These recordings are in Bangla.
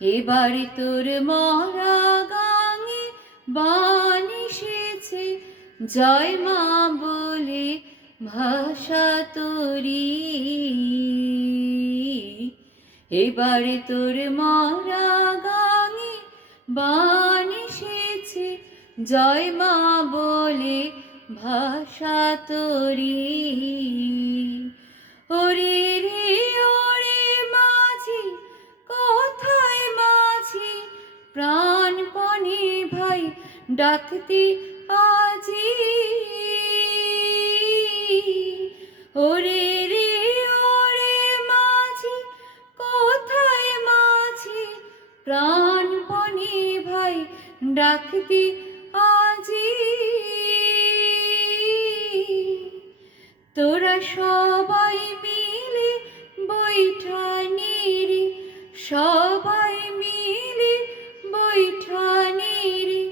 এবারে তোর মরা গাঙে বান এসেছে, জয় মা বলে ভাষা তোরি। এবারে তোর মরা গাঙে বান এসেছে, জয় মা বলে ভাষা তোরি। ওরে রে ওরে মাঝি, কোথায় মাঝি, প্রাণপণে ভাই ডাকতে আজি। ওরে রে ওরে মাঝি, কোথায় মাঝি, প্রাণপণে ভাই ডাকতে আজি। তোরা সবাই মিলে বৈঠানি রে, সবাই মিলে বৈঠানি রে,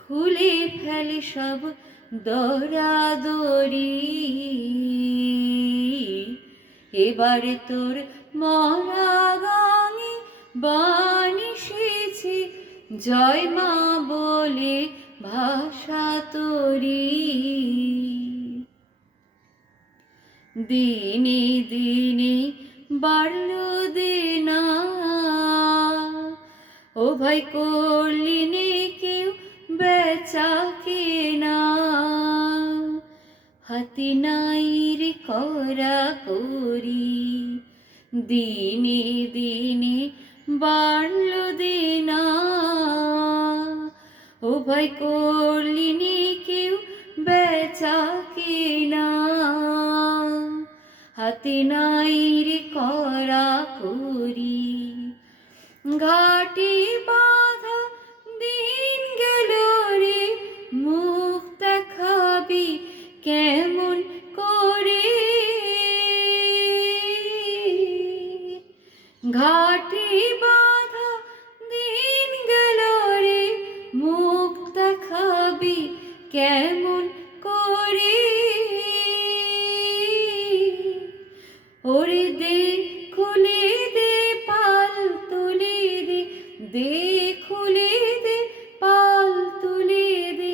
খুলে ফেলে সব দরাদরি। এবারে তোর মরা গাঙে বান এসেছে, জয় মা বলে ভাষা তোরি। দিনে দিনে বাড়ল দেনা, ও ভাই করলি নে কেউ বেচা কেনা। হাতে নাই রে করা করি, দিনে দিনে বাড়ল দেনা। ও ভাই করলি নে কেউ বেচা কেনা। হাতে নাই রে করা করি, ঘাটে বাঁধা দিন গেল রে, মুখ দেখাবি কেমন করে। ঘাটে বাঁধা দিন গেল রে, মুখ দেখাবি কেমন করে। ওরে দে খুলে দে পাল তুলে দে, দে খুলে দে পাল তুলে দে,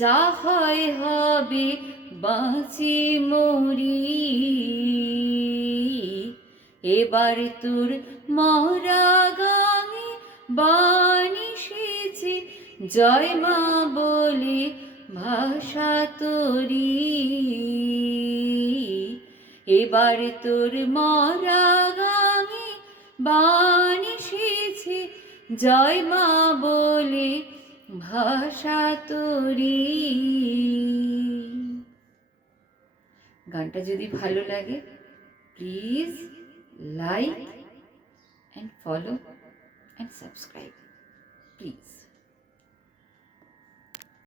যা হয় হবে বাঁচি মরি। এবার তোর মরা গাঙে বান এসেছে, জয় মা বলে ভাষা তোরি। এবার তোর মরা গাঙে বান এসেছে, জয় মা বলে ভাষা তোরি। গানটা যদি ভালো লাগে please like and follow and subscribe, please.